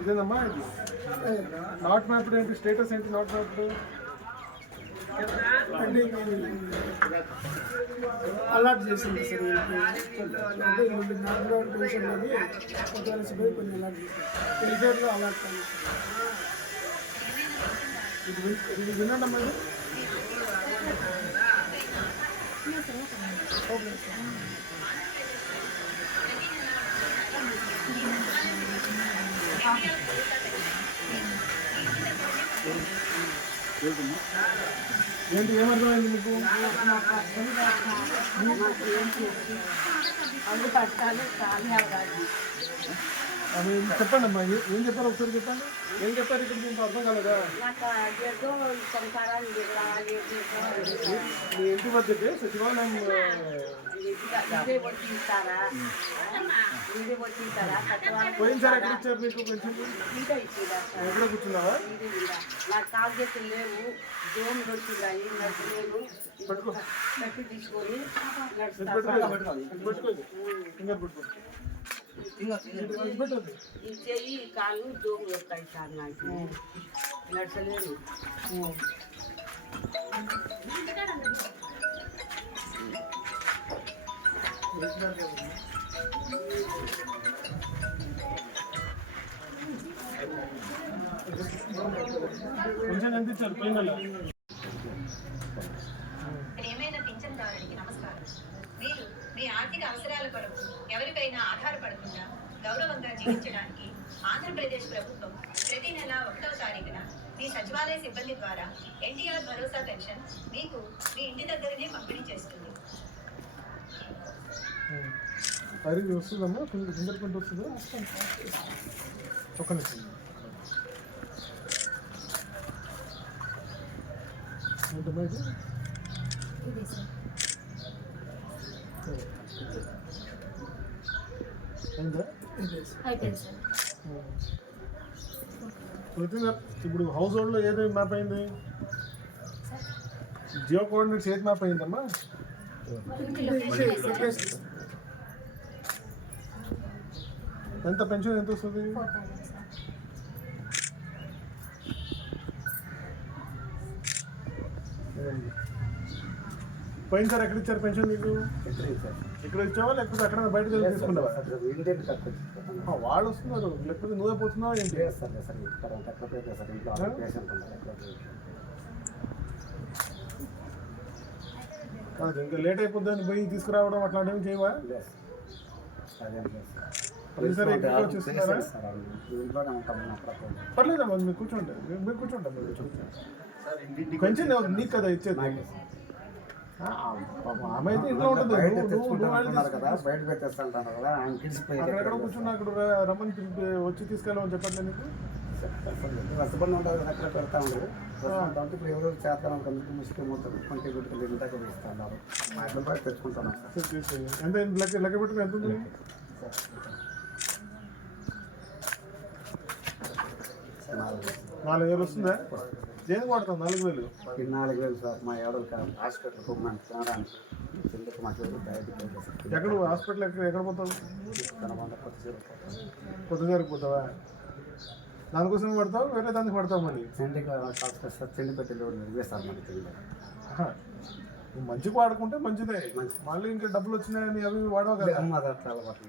ఇదేనమ్మా not mapped ఏంటి status ఏంటి not mapped alert చేసింది సార్. అంటే పోయి కొన్ని అలర్ట్ చేసింది. ఎల్గేట్లో అలర్ట్ అని ఇది ఇది వినండి అమ్మా ఇది ఏంటి ఏమర్థమైంది మీకు అవి పట్టాలి కానీ అవరాదు అవి చెప్పండి అమ్మా ఏ- చెప్పారు ఒకసారి చెప్పండి? ఏం చెప్పారు ఇక్కడ మీకు అర్థం కాలేదా? మీ ఇంటి వద్దకే సచివాలయం పోయినసారి ఎక్కడ ఇచ్చారు మీకు పెన్షన్ ఎక్కడ కూర్చున్నావా? నాకు కాల్ చేతులు లేవు. జోమ్ దొరుకుతున్నాయి నాకు లేవు పట్టుకో. తీసుకొని నడుస్తా పెట్టుకో ఇది పెట్టుకో ఇది. ఫింగర్ పెట్టుకో ఇది పెట్టొద్దు. ఈ చెయ్యి జోమ్ వస్తాయి సార్ నాకు నడచలేను పెన్షన్ ఎంత ఇచ్చారు పోయిన నెల ప్రియమైన పింఛన్దారుడికి నమస్కారం. మీరు మీ ఆర్థిక అవసరాల కొరకు ఆధారపడకుండా గౌరవంగా జీవించడానికి ఆంధ్రప్రదేశ్ ప్రభుత్వం ప్రతి నెల ఒకటవ తారీఖున మీ సచివాలయ సిబ్బంది ద్వారా ఎన్టీఆర్ భరోసా పెన్షన్ మీకు మీ ఇంటి దగ్గరనే పంపిణీ చేస్తుంది. వస్తుందమ్మా? ఫింగర్ ఫింగర్ ప్రింట్ వస్తుందా? ఒక్క నిమిషం. ఏంటమ్మా ఇది? అయిపోయింది సార్ ఇప్పుడు హౌస్ హోల్డ్లో ఏది మ్యాప్ అయింది? జియో కోఆర్డినేట్స్ ఏది మ్యాప్ అయిందమ్మా? ఎంత పెన్షన్ ఎంత వస్తుంది? Thank you. థౌసండ్ సార్ ఎక్కడ ఇచ్చారు పెన్షన్ నీకు ఇక్కడ ఇచ్చావా? లేకపోతే అక్కడ బయట తీసుకున్నావా? వాళ్ళు వస్తున్నారు. లేకపోతే నువ్వే పోతున్నావా ఏంటి? ఇంకా లేట్ అయిపోద్దని పోయి తీసుకురావడం అట్లాంటివి చేయవా? పర్లేదమ్మా మీరు కూర్చోండి. మీరు- కూర్చోండి ఎవరు? నీకు కదా ఇచ్చేది. ఆమె అయితే ఇంట్లో ఉంటుంది. బయట కదా. బయట కదా ఆయన కిడిసిపోయి అక్కడెక్కడ కూర్చున్నా అక్కడ రమ్మని వచ్చి తీసుకెళ్ళమని చెప్పట్లే నీకు. రసబండి ఉంటుంది కదా అక్కడ పెడతా ఉండదు కాబట్టి ఇప్పుడు ఎవరు చేస్తాను అందుకు ముసుగు మొత్తం కొంటే గుట్టుకు ఇందాక ఇస్తున్నారు మా ఇద్దరు బయట తీసేయి. ఎంత? లెక్క లెక్క పెట్టుకుని ఎంత ఉంది? నాలుగు నాలుగు వేలు వస్తుందా? దేనికి వాడతాం నాలుగు వేలు. ఈ నాలుగు వేలు సార్ మా ఎవరు హాస్పిటల్కి మనం తినడానికి ఎవరు డయాబెటీస్ ఎక్కడ హాస్పిటల్ ఎక్కడ ఎక్కడ పోతావు? కనబండ కొత్త పోతావా? దానికోసం పడతావు వేరే దానికి పడతావు మళ్ళీ తిండికి కాస్త సార్ తిండి పెట్టి వేస్తారు. నువ్వు మంచిగా వాడుకుంటే మంచిదే. మళ్ళీ ఇంకా డబ్బులు వచ్చినాయని అవి వాడవు కదా. అమ్మ అట్లా అలవాటు